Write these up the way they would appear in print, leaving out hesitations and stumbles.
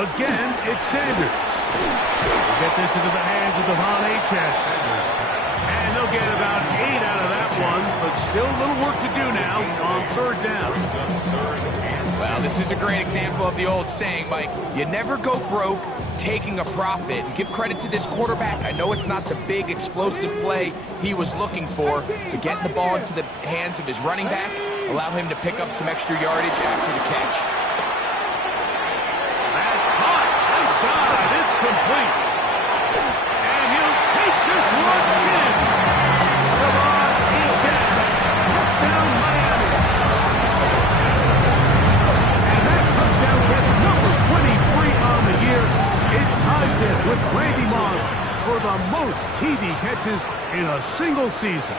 Again, it's Sanders. We'll get this into the hands of Devon Achane. And they'll get about 8 out of that one, but still a little work to do now on third down. Well, this is a great example of the old saying, Mike. You never go broke taking a profit. And give credit to this quarterback. I know it's not the big explosive play he was looking for, but getting the ball into the hands of his running back, allow him to pick up some extra yardage after the catch. That's hot. Inside. It's complete. And he'll take this one in. Devon Achane. Touchdown, Miami. And that touchdown gets number 23 on the year. It ties it with Randy Moss for the most TD catches in a single season.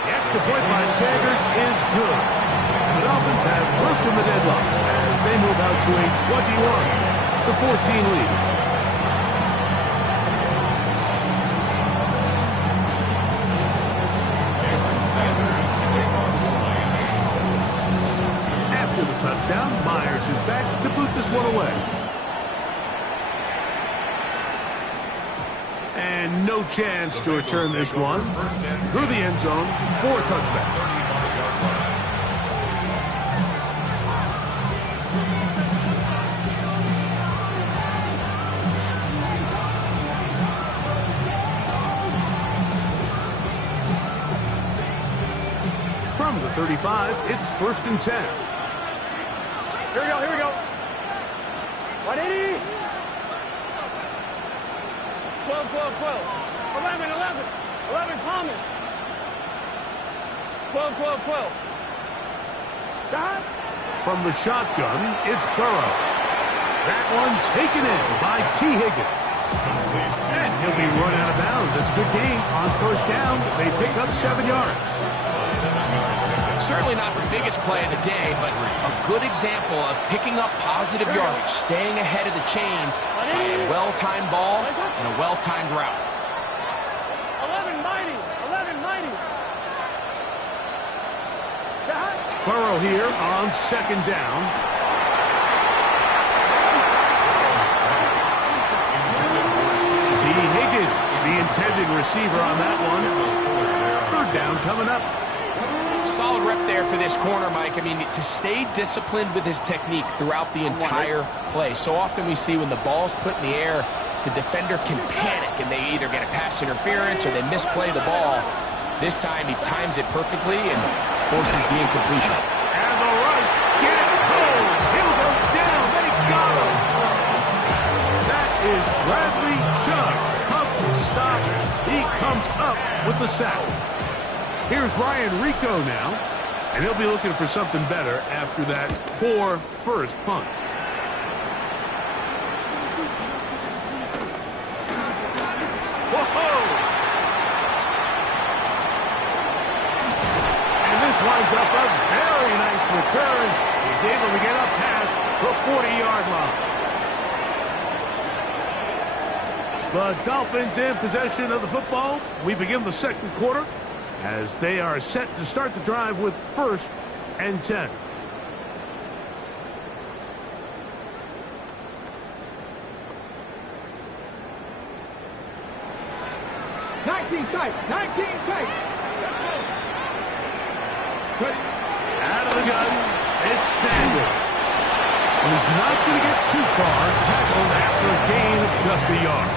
The extra point by Sanders is good. The Dolphins have broken the deadlock as they move out to a 21-14 lead. After the touchdown, Myers is back to boot this one away. And no chance to return this one through the end zone for a touchback. From the 35, it's 1st and 10. Here we go. 180. 12. 11 Thomas. 12. Stop. From the shotgun, it's Burrow. That one taken in by T. Higgins. And he'll be run out of bounds. That's a good gain on 1st down. They pick up 7 yards. Certainly not the biggest play of the day, but a good example of picking up positive yardage, staying ahead of the chains by a well-timed ball and a well-timed route. 11-90. Burrow here on 2nd down. T. Higgins, the intended receiver on that one. 3rd down coming up. Solid rep there for this corner, Mike. I mean, to stay disciplined with his technique throughout the entire play. So often we see when the ball's put in the air, the defender can panic and they either get a pass interference or they misplay the ball. This time he times it perfectly and forces the incompletion. And the rush gets home. He'll go down. They got him. That is Bradley Chubb. Tough to stop. He comes up with the sack. Here's Ryan Rico now, and he'll be looking for something better after that poor first punt. Whoa! And this winds up a very nice return. He's able to get up past the 40-yard line. The Dolphins in possession of the football. We begin the 2nd quarter, as they are set to start the drive with 1st and 10. Nineteen tight. Out of the gun, it's Sanders. He's not going to get too far, tackled after a gain of just a yard.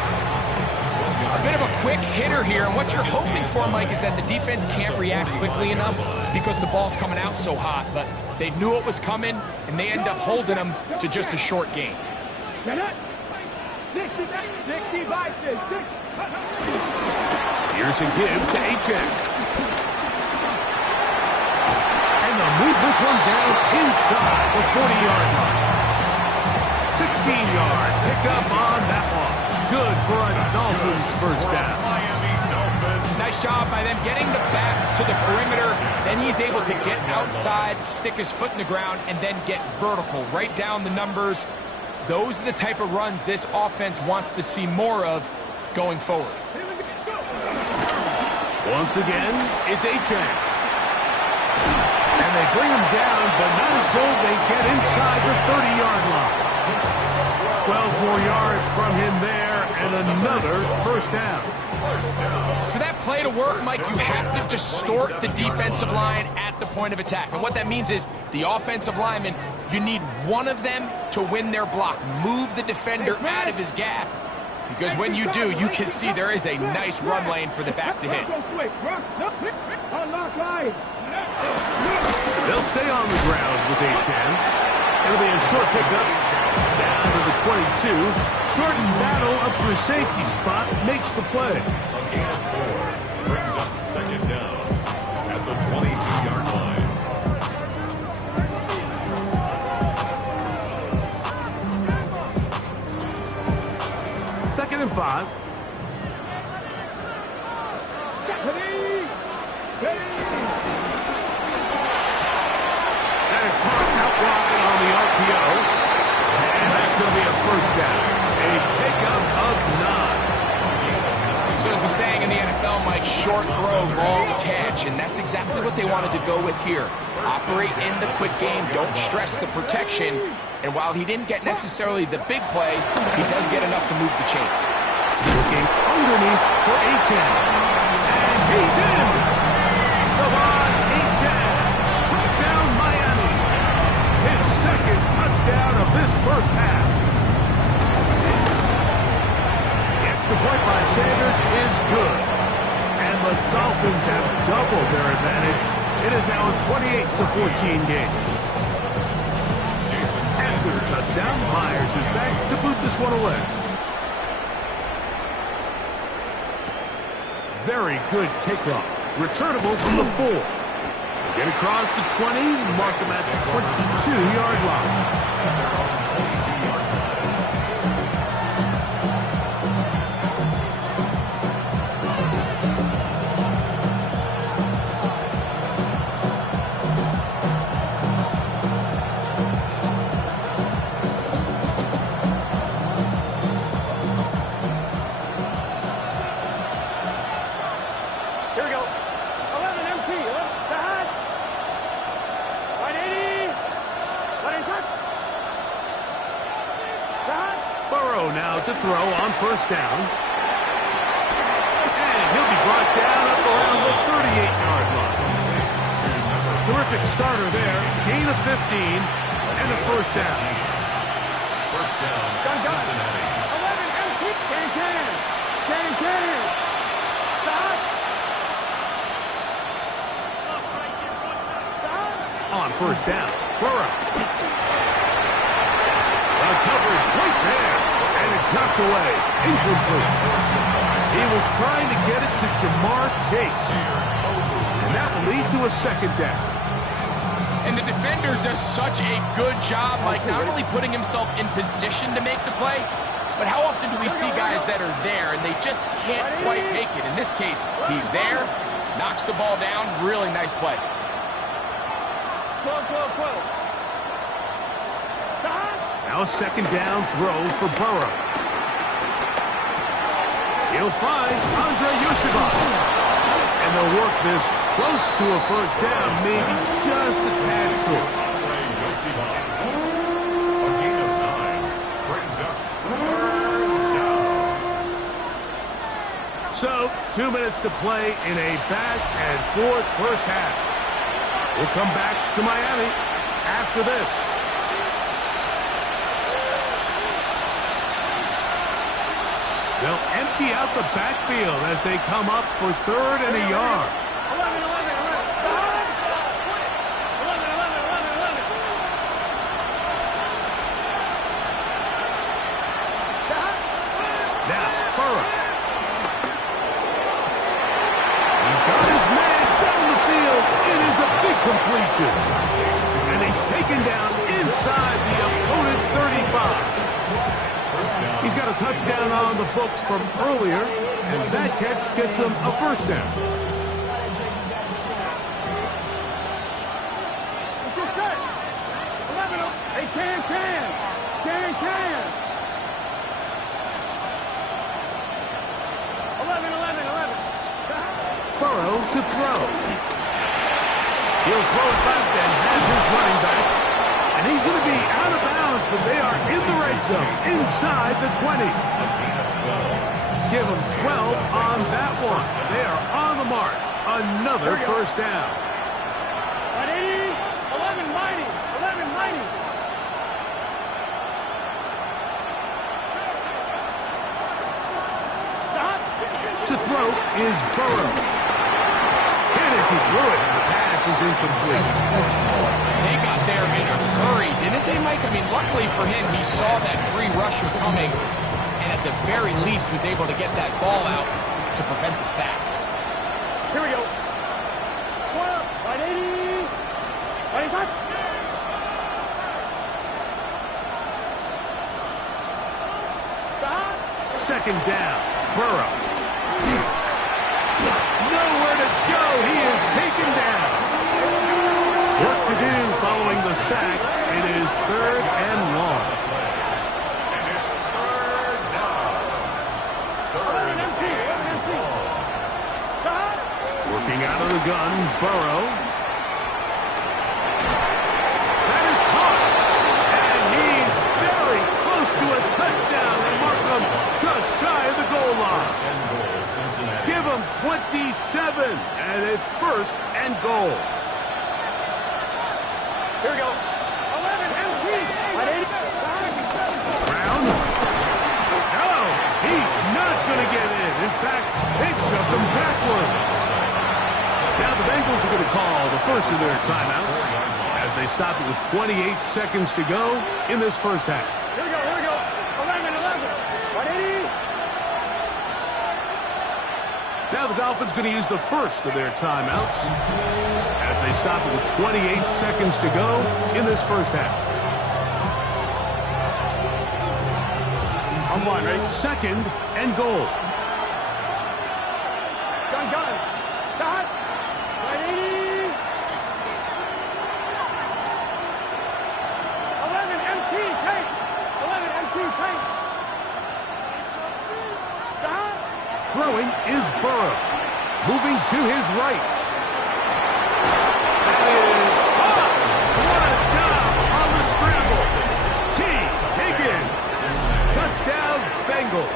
A bit of a quick hitter here. What you're hoping for, Mike, is that the defense can't react quickly enough because the ball's coming out so hot. But they knew it was coming, and they end up holding them to just a short gain. 60 by 6. Here's a give to Achane. And they'll move this one down inside the 40-yard line. 16-yard pickup on that one. Good for a Dolphins 1st down. Nice job by them getting the back to the perimeter. Then he's able to get outside, stick his foot in the ground, and then get vertical. Right down the numbers. Those are the type of runs this offense wants to see more of going forward. Once again, it's Achane. And they bring him down, but not until they get inside the 30-yard line. 12 more yards from him there, and another first down. For that play to work, Mike, you have to distort the defensive line at the point of attack. And what that means is the offensive lineman, you need one of them to win their block. Move the defender out of his gap. Because when you do, you can see there is a nice run lane for the back to hit. They'll stay on the ground with Achane. It'll be a short pickup down to the 22. Jordan Battle up for a safety spot, makes the play. Brings up second down at the 22-yard line. Second and 5. That is caught out wide on the RPO. And that's going to be a first down. A pickup of 9. So there's a saying in the NFL, Mike, short throw, long catch, and that's exactly what they wanted to go with here. Operate in the quick game, don't stress the protection, and while he didn't get necessarily the big play, he does get enough to move the chains. Looking underneath for Achane. And he's in! Devon Achane. Touchdown Miami. His second touchdown of this first half. The extra point by Sanders is good. And the Dolphins have doubled their advantage. It is now a 28-14 game. After the touchdown, Myers is back to boot this one away. Very good kickoff. Returnable from the 4. Get across the 20, mark him at the 22-yard line. Here we go. 11 MT. 11 side. 180. 180 touch. Side. Burrow now to throw on first down. And he'll be brought down up around the 38-yard line. Terrific starter there. Gain of 15 and a first down. First down, Cincinnati. 11 MT. Can. Side. On first down, Burrow. The coverage right there, and it's knocked away. Incomplete. He was trying to get it to Jamar Chase. And that will lead to a second down. And the defender does such a good job, Mike, not only putting himself in position to make the play, but how often do we see guys that are there and they just can't quite make it? In this case, he's there, knocks the ball down, really nice play. 12. Now a second down throw for Burrow. He'll find Andre Yoshiba. And they'll work this close to a first down, maybe just a tad short. A gain of 9 brings up third down. So, 2 minutes to play in a back-and-forth first half. We'll come back to Miami after this. They'll empty out the backfield as they come up for third and a yard. 11. Now, Burrow. He's got his man down the field. It is a big completion. And he's taken down inside the opponent's 35. He's got a touchdown on the books from earlier, and that catch gets him a first down. It's just good. 11. Hey, can. 11. Burrow to throw. He'll throw it left and has his running back. And he's going to be out of bounds, but they are in the red zone, inside the 20. Give them 12 on that one. They are on the march. Another first down. 180, 1190, 1190. Stop. To throw is Burrow. And as he threw it, the pass is incomplete. They got there in a hurry, didn't they, Mike? I mean, luckily for him, he saw that free rusher coming, and at the very least was able to get that ball out to prevent the sack. Here we go. 180. 25. Stop. Second down, Burrow. Nowhere to go. He is taken down. Work to do following the sack. It is third and long. And it's third down. Third and Stop. Working out of the gun, Burrow. That is caught. And he's very close to a touchdown. They mark him just shy of the goal line. and goal, Cincinnati. Give him 27, and it's first and goal. Here we go. 11 MP. 180. Brown. No, he's not going to get in. In fact, they shoved him backwards. Now the Bengals are going to call the first of their timeouts as they stop it with 28 seconds to go in this first half. Here we go. Here we go. 11, 11. 180. Now the Dolphins going to use the first of their timeouts as they stop it with 28 seconds to go in this first half. I'm one, ready? Second and goal. Gun, gun. Stop. 180. 11 MT. Take. 11 MT. Take. Stop. Throwing is Burrow. Moving to his right. That is caught. What a job on the scramble. T. Higgins. Touchdown, Bengals.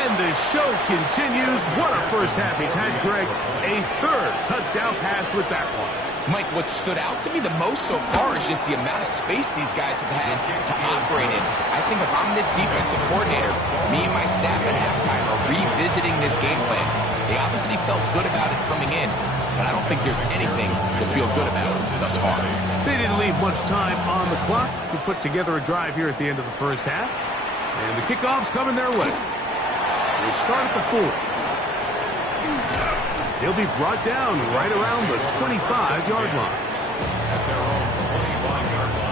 And the show continues. What a first half he's had, Greg. A third touchdown pass with that one. Mike, what stood out to me the most so far is just the amount of space these guys have had to operate in. I think if I'm this defensive coordinator, me and my staff at halftime are revisiting this game plan. They obviously felt good about it coming in, but I don't think there's anything to feel good about thus far. They didn't leave much time on the clock to put together a drive here at the end of the first half. And the kickoff's coming their way. We'll start at the 4. He'll be brought down right around the 25-yard line. At their own 25-yard line.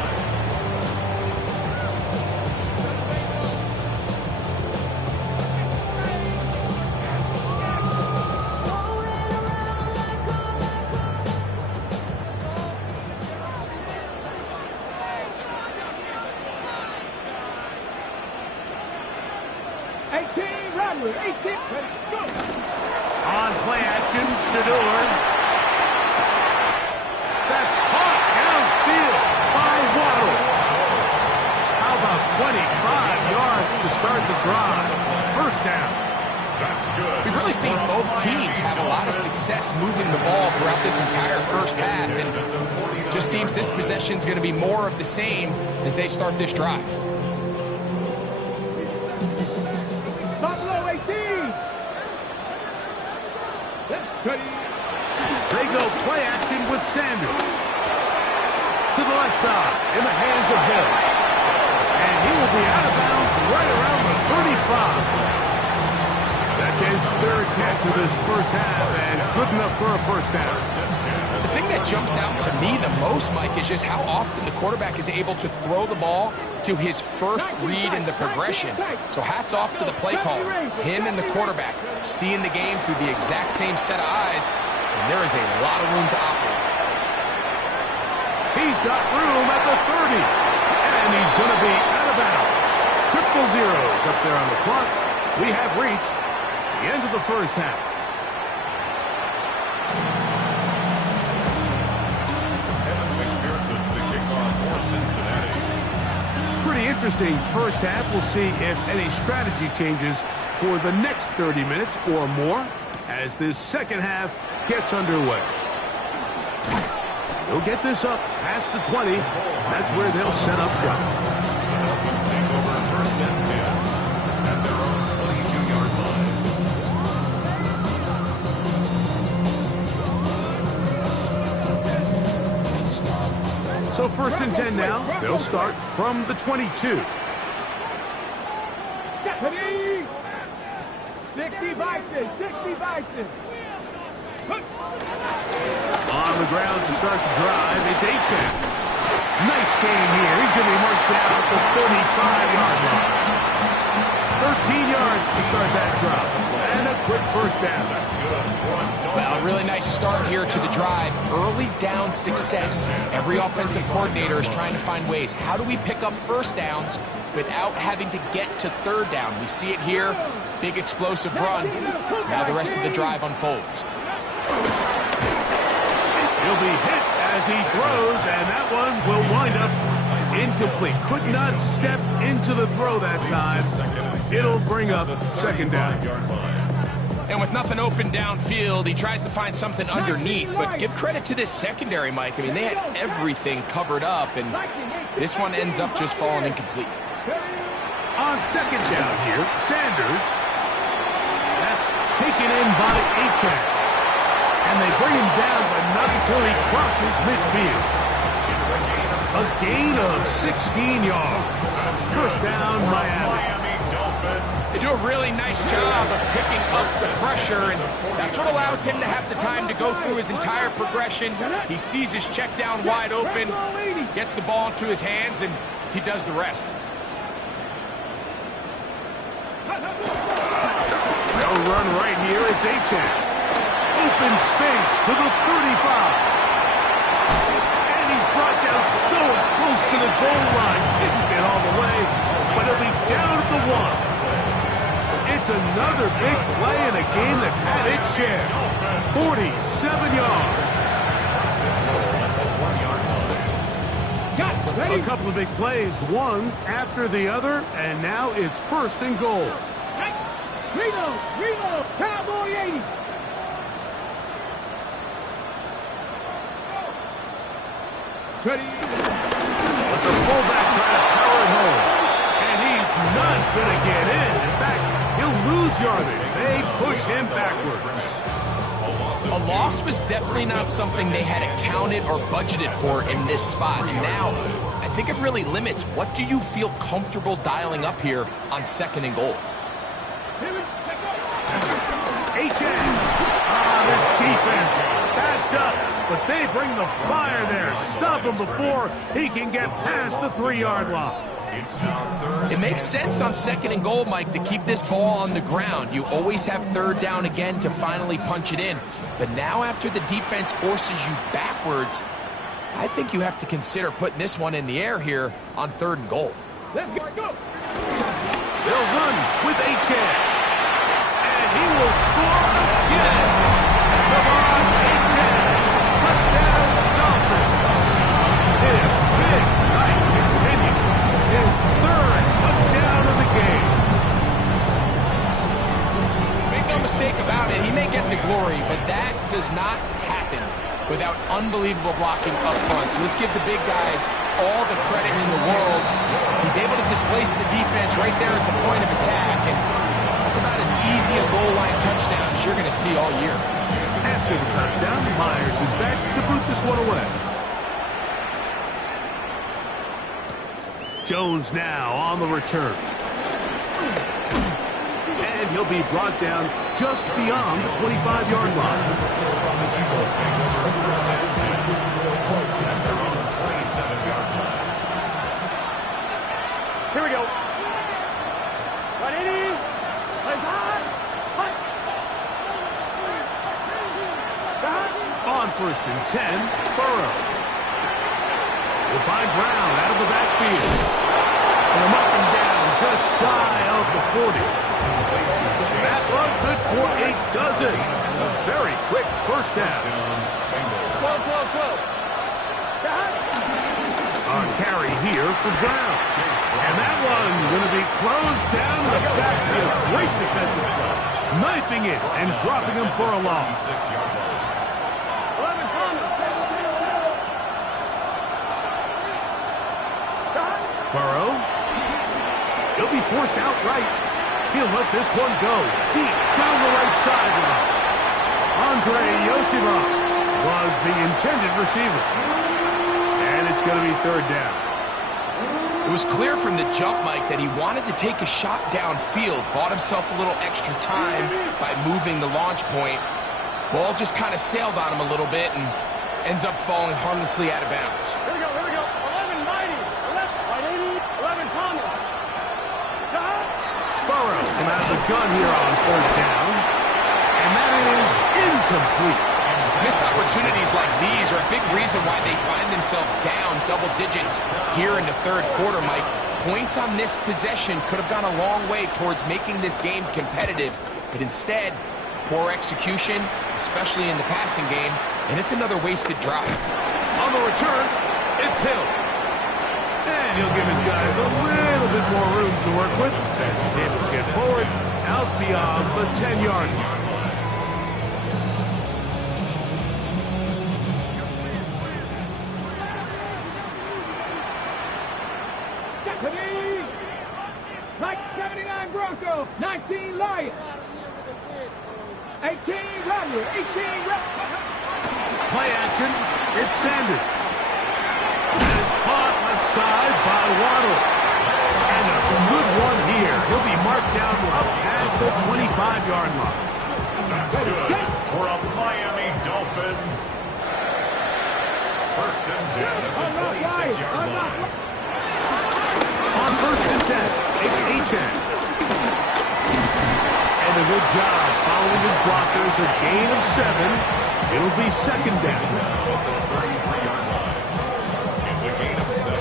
Rodley, 18. Let's go. On play action, Shador. That's caught downfield by Waddle. How about 25 yards to start the drive? First down. That's good. We've really seen both teams have a lot of success moving the ball throughout this entire first half, and just seems this possession is going to be more of the same as they start this drive. Buffalo 18. Let's go. They go play action with Sanders. To the left side, in the hands of Hill. And he will be out of bounds right around the 35. That's his third catch of this first half, and good enough for a first down. The thing that jumps out to me the most, Mike, is just how often the quarterback is able to throw the ball to his first read in the progression. So hats off to the play caller. Him and the quarterback seeing the game through the exact same set of eyes, and there is a lot of room to operate. He's got room at the 30, and he's going to be out of bounds. Triple zeros up there on the clock. We have reached the end of the first half. Pretty interesting first half. We'll see if any strategy changes for the next 30 minutes or more as this second half gets underway. They'll get this up past the 20. That's where they'll set up shop. First and 10 at their own 22-yard line. So first and 10 now. They'll start from the 22. 60 Vikings, 60 Vikings. On the ground to start the drive, it's Achane. Nice game here. He's going to be marked down at the 35-yard line. 13 yards to start that drive. And a quick first down. Well, a really nice start here to the drive. Early down success. Every offensive coordinator is trying to find ways. How do we pick up first downs without having to get to third down? We see it here. Big explosive run. Now the rest of the drive unfolds. He'll be hit as he throws, and that one will wind up incomplete. Could not step into the throw that time. It'll bring up second down. And with nothing open downfield, he tries to find something underneath. But give credit to this secondary, Mike. I mean, they had everything covered up, and this one ends up just falling incomplete. On second down here, Sanders. That's taken in by Achane. And they bring him down, but not until he crosses midfield. A gain of 16 yards. First down, Miami. They do a really nice job of picking up the pressure, and that's what allows him to have the time to go through his entire progression. He sees his check down wide open, gets the ball into his hands, and he does the rest. They'll run right here. It's Achane. Open space to the 35. And he's brought down so close to the goal line. Didn't get all the way, but he'll be down at the 1. It's another big play in a game that's had its share. 47 yards. A couple of big plays, one after the other, and now it's first and goal. Reno, Cowboy 80. But the fullback trying to power it home. And he's not going to get in. In fact, he'll lose yardage. They push him backwards. A loss was definitely not something they had accounted or budgeted for in this spot. And now, I think it really limits what do you feel comfortable dialing up here on second and goal. Achane. This defense backed up. But they bring the fire there. Stop him before he can get past the 3-yard line. It makes sense on second and goal, Mike, to keep this ball on the ground. You always have third down again to finally punch it in. But now after the defense forces you backwards, I think you have to consider putting this one in the air here on third and goal. Let's go. They'll run with Achane. And he will score again. Come on, Achane. Touchdown, Dolphins. His big night continues. His third touchdown of the game. Make no mistake about it, he may get the glory, but that does not happen without unbelievable blocking up front. So let's give the big guys all the credit in the world. He's able to displace the defense right there at the point of attack, and that's about as easy a goal line touchdown as you're going to see all year. After the touchdown, Myers is back to boot this one away. Jones now on the return. And he'll be brought down just beyond the 25-yard line. Here we go. Right in. Let's hot. On first and 10, Burrow. We'll find Brown out of the backfield. And a up and down just shy of the 40. That run good for a dozen. A very quick first down. A carry here for Brown. And that one going to be closed down to the backfield. Great defensive play. Knifing it and dropping him for a loss. Burrow. He'll be forced outright. He'll let this one go deep down the right sideline. Andre Yosibach was the intended receiver. And it's going to be third down. It was clear from the jump, Mike, that he wanted to take a shot downfield, bought himself a little extra time by moving the launch point. Ball just kind of sailed on him a little bit and ends up falling harmlessly out of bounds. Here we go, here we go. 11 mighty, 11 Thomas. Burrow from out of the gun here on third down. And that is incomplete. Missed opportunities like these are a big reason why they find themselves down double digits here in the third quarter, Mike. Points on this possession could have gone a long way towards making this game competitive, but instead, poor execution, especially in the passing game, and it's another wasted drive. On the return, it's Hill. And he'll give his guys a little bit more room to work with as he's able to get forward out beyond the 10-yard line. Like 79 Broncos, 19 Lions, 18 Rattler, 18 Rattler. Play action, it's Sanders. That is caught left side by Waddle. And a good one here. He'll be marked down up past the 25-yard line. That's good for a Miami Dolphin. First and 10 at the 26-yard line. On first and 10, it's Achane. And a good job following his blockers, a gain of 7. It'll be second down. It's a gain of 7.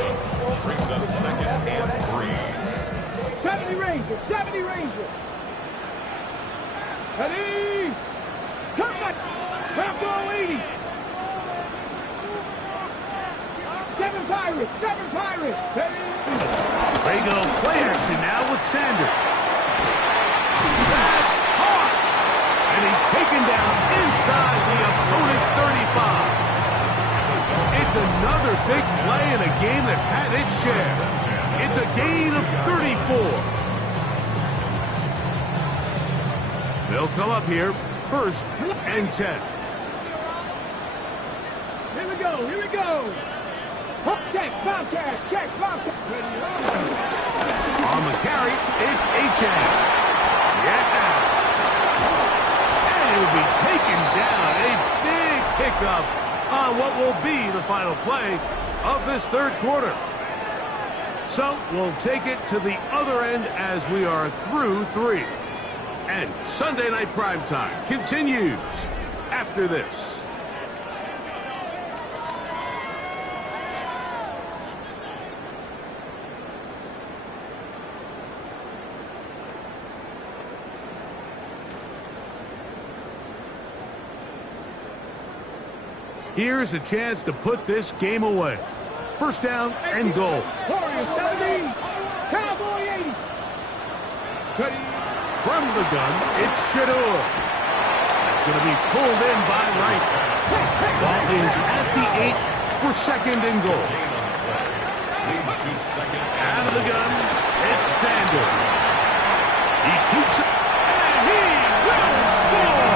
Brings up second and 3. 70 Rangers, 70 Rangers. Ready? Come on, 80. 7 Pirates, 7 Pirates. Ready? They go play action now with Sanders. That's hard. And he's taken down inside the opponent's 35. It's another big play in a game that's had its share. It's a gain of 34. They'll come up here, first and 10. Here we go, here we go. Check, Bobcat, check, Bobcat. On the carry, it's Achane. Yeah. And it will be taken down. A big pickup on what will be the final play of this third quarter. So we'll take it to the other end as we are through 3. And Sunday Night Primetime continues after this. Here's a chance to put this game away. First down and goal. Warriors 70, Cowboy 80. Ready? From the gun, it's Shedeur. That's going to be pulled in by Wright. Ball is at the 8 for second and goal. Leads to second. Out of the gun, it's Sanders. He keeps it, and he will score.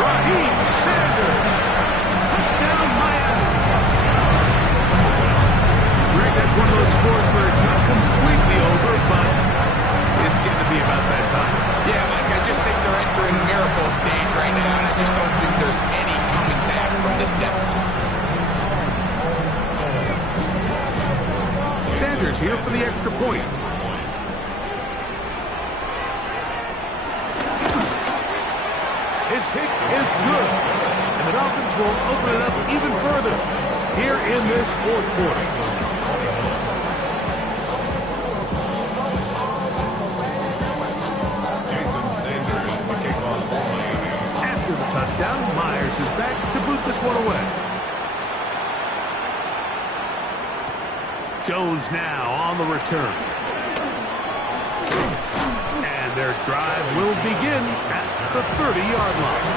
Raheem Sanders. Touchdown, Miami. Greg, that's one of those scores where it's not completely over, but it's getting to be about that time. Yeah, Mike, I just think they're entering miracle stage right now, and I just don't think there's any coming back from this deficit. Sanders here for the extra point. His kick is good, and the Dolphins will open it up even further here in this fourth quarter. one away. Jones now on the return. And their drive will begin at the 30-yard line.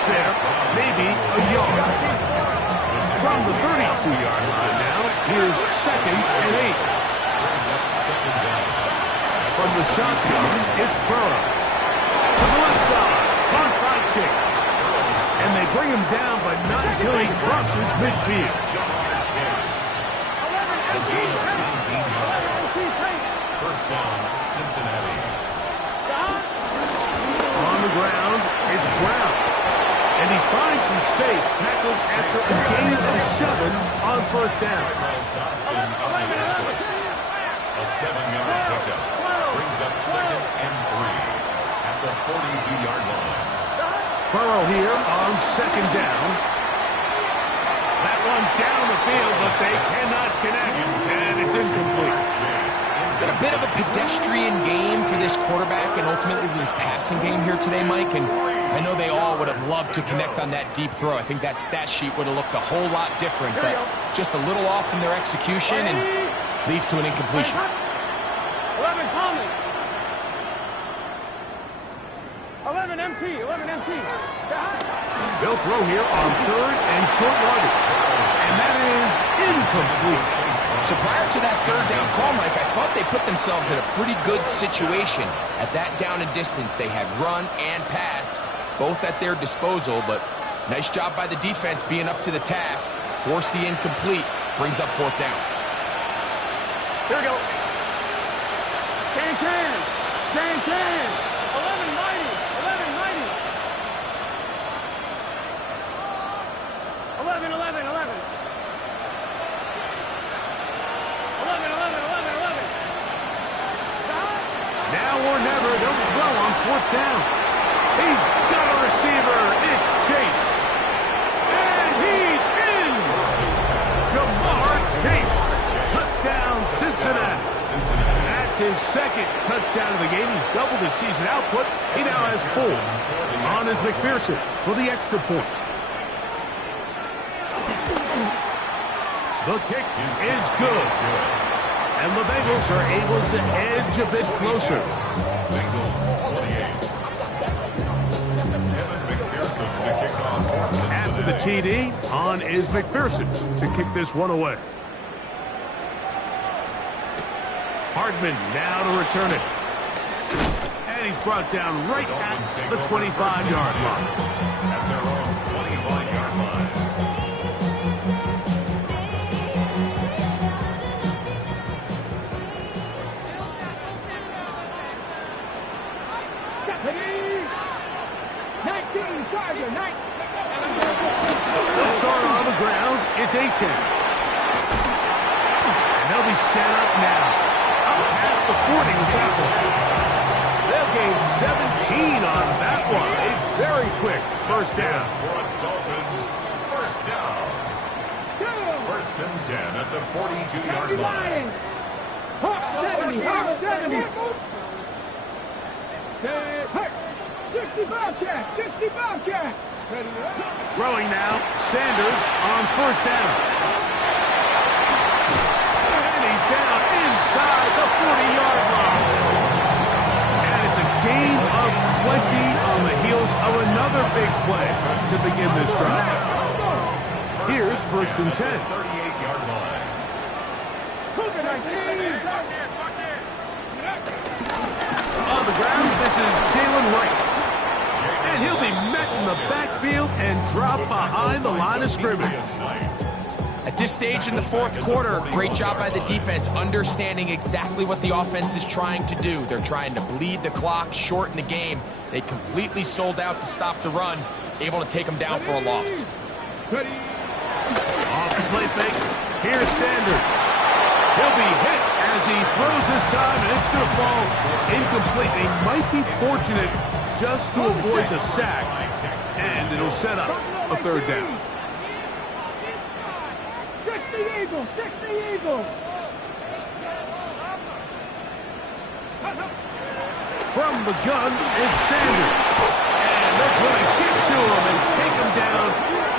There, maybe a yard. From the 32-yard line now, here's 2nd and 8. From the shotgun, it's Burrow. To the left side, caught by Chase. And they bring him down, but not until he crosses midfield. First down, Cincinnati. On the ground, it's Brown. And he finds some space, tackled after a gain of 7 on first down. A 7-yard pickup brings up 2nd and 3 at the 42-yard line. Burrow here on 2nd down. That one down the field, but they cannot connect, and it's incomplete. It's been a bit of a pedestrian game for this quarterback and ultimately this passing game here today, Mike, and I know they all would have loved to connect on that deep throw. I think that stat sheet would have looked a whole lot different, but just a little off in their execution and leads to an incompletion. 11 Conley. 11 MT. 11 MT. They'll throw here on 3rd and short yardage. And that is incomplete. So prior to that 3rd down call, Mike, I thought they put themselves in a pretty good situation. At that down and distance, they had run and pass, both at their disposal, but nice job by the defense being up to the task. Force the incomplete, brings up 4th down. Here we go. Can. 11 mighty. 11 mighty. 11. 11. 11. 11. Now or never, they'll throw on 4th down. He's got a receiver. It's Chase. And he's in. Jamar Chase. Touchdown, Cincinnati. That's his 2nd touchdown of the game. He's doubled his season output. He now has 4 on his McPherson for the extra point. The kick is good. And the Bengals are able to edge a bit closer. After the TD, on is McPherson to kick this one away. Hardman now to return it. And he's brought down right at the 25-yard line. At their own 25-yard line. They'll start on the ground. It's A-10. And they'll be set up now. Up past the 40 with that one. They'll gain 17 on that one. A very quick first down. Dolphins, first down. 1st and 10 at the 42-yard line. 70. 60 Bobcat. 60 Bobcat. Throwing now, Sanders on first down. And he's down inside the 40-yard line. And it's a gain of 20 on the heels of another big play to begin this drive. Here's 1st and 10. 38-yard line. On the ground, this is Jalen Wright. And he'll be met in the backfield and drop behind the line of scrimmage. At this stage in the 4th quarter, great job by the defense understanding exactly what the offense is trying to do. They're trying to bleed the clock, shorten the game. They completely sold out to stop the run, able to take them down for a loss. Off the play fake. Here's Sanders. He'll be hit as he throws this time, and it's going to fall incomplete. They might be fortunate just to avoid the sack, and it'll set up a third down. 60 Eagles, 60 Eagles. From the gun, it's Sanders. And they're going to get to him and take him down,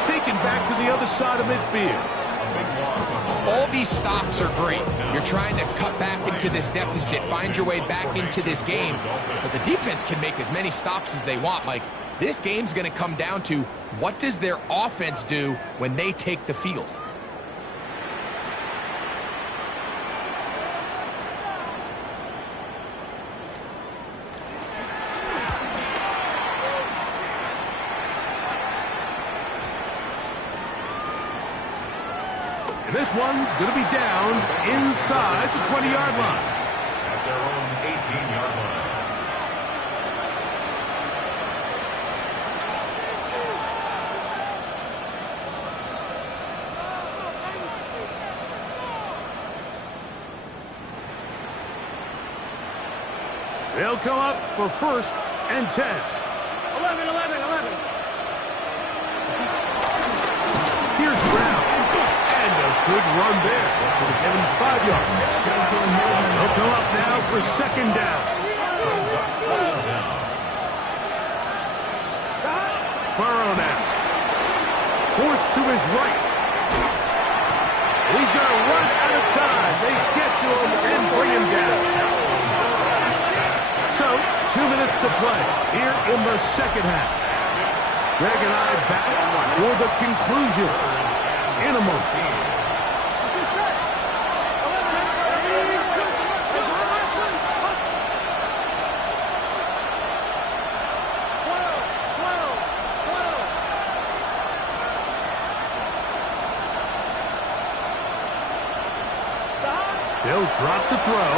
taken back to the other side of midfield. All these stops are great. You're trying to cut back into this deficit, find your way back into this game. But the defense can make as many stops as they want, Mike. This game's going to come down to what does their offense do when they take the field. And this one's going to be down inside the 20-yard line. At their own 18-yard line. They'll come up for 1st and 10. 11, 11, 11. Here's Brown. And a good run there. Will give him 5 yards. They'll come up now for 2nd down. Burrow now. Forced to his right. He's going to run out of time. They get to him and bring him down. So, 2 minutes to play here in the second half. Greg and I back for the conclusion in a moment. They'll drop to throw.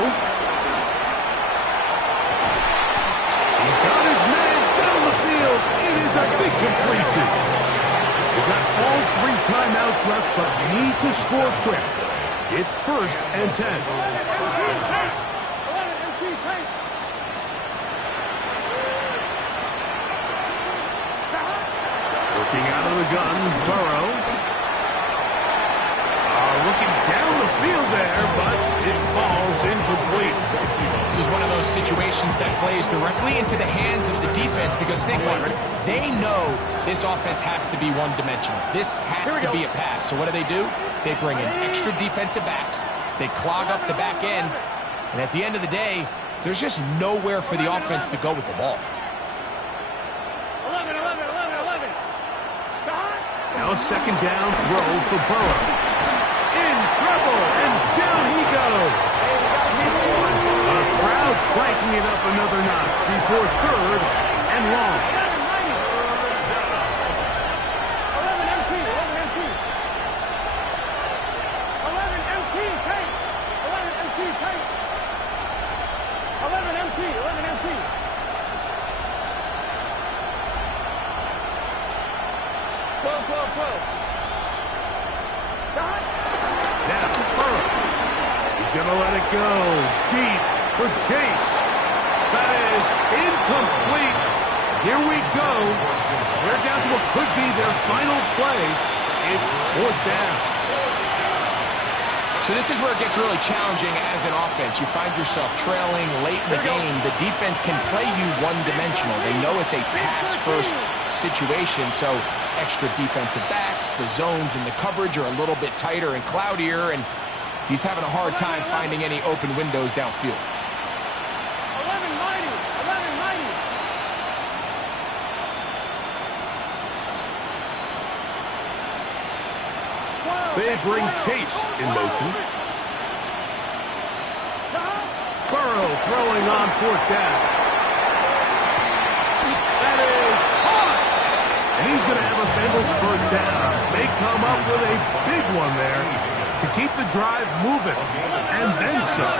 He's got his man down the field. It is a big completion. We've got all 3 timeouts left, but need to score quick. It's 1st and 10. Working out of the gun, Burrow. Looking down the field there, but it falls incomplete. This is one of those situations that plays directly into the hands of the defense because think about it, they know this offense has to be one-dimensional. This has to be a pass. So what do? They bring in extra defensive backs. They clog up the back end. And at the end of the day, there's just nowhere for the offense to go with the ball. 11, 11, 11, 11. Now a 2nd down throw for Burrow. In trouble, and down he goes. A crowd cranking it up another notch before 3rd and long. 11 MT, 11 MT. 11 MT, tank. 11 MT, tank. 11 MT, 11 MT. 12, 12, 12. Now, Burrow. He's going to let it go. Deep for Chase. That is incomplete. Here we go. We're down to what could be their final play. It's 4th down. So this is where it gets really challenging as an offense. You find yourself trailing late in the game. The defense can play you one-dimensional. They know it's a pass-first situation, so extra defensive backs, the zones and the coverage are a little bit tighter and cloudier, and he's having a hard time finding any open windows downfield. 11-90, 11-90. They bring Chase in motion. Burrow throwing on 4th down. That is hot. And he's going to have a Bengals 1st down. They come up with a big one there to keep the drive moving. And then some.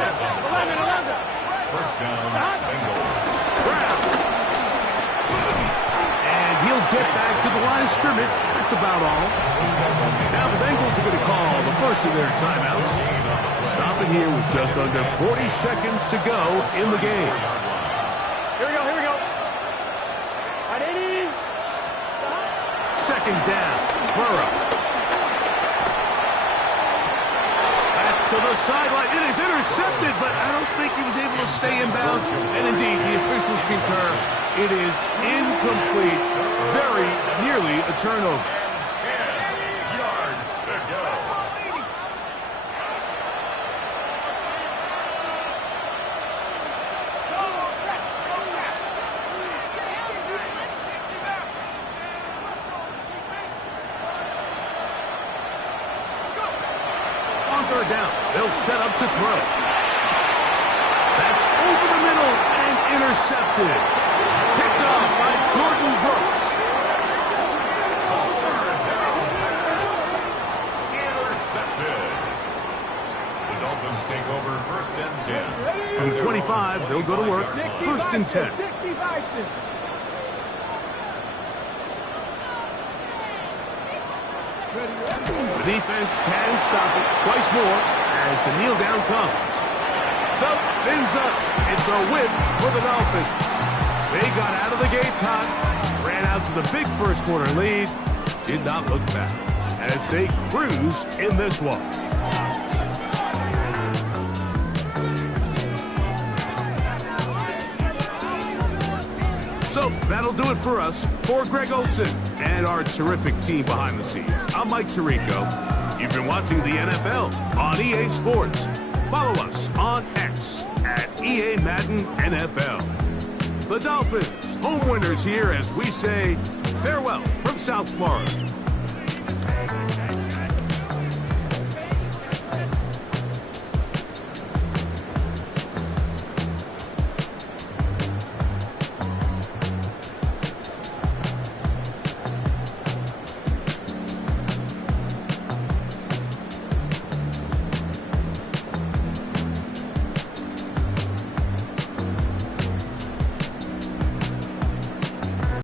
1st down, Bengals. Brown. And He'll get back to the line of scrimmage. That's about all. Now the Bengals are going to call the first of their timeouts. Stopping here with just under 40 seconds to go in the game. Here we go, here we go. Right, 80. Second down, Burrow. That's to the sideline. It is intercepted, but I don't think he was able to stay in bounds. And indeed, the officials concur. It is incomplete. Very nearly a turnover. 10 yards to go. On third down, they'll set up to throw. That's over the middle and intercepted. Picked off by Jordan Brooks. Intercepted. The Dolphins take over first and 10. From the 25, they'll go to work. First and 10. The defense can stop it twice more as the kneel down comes. So, things up. It's a win for the Dolphins. They got out of the gates hot, ran out to the big first quarter lead, did not look back as they cruise in this one. So, that'll do it for us. For Greg Olson and our terrific team behind the scenes, I'm Mike Tirico. You've been watching the NFL on EA Sports. Follow us on X at EA Madden NFL. The Dolphins, home winners here as we say farewell from South Florida.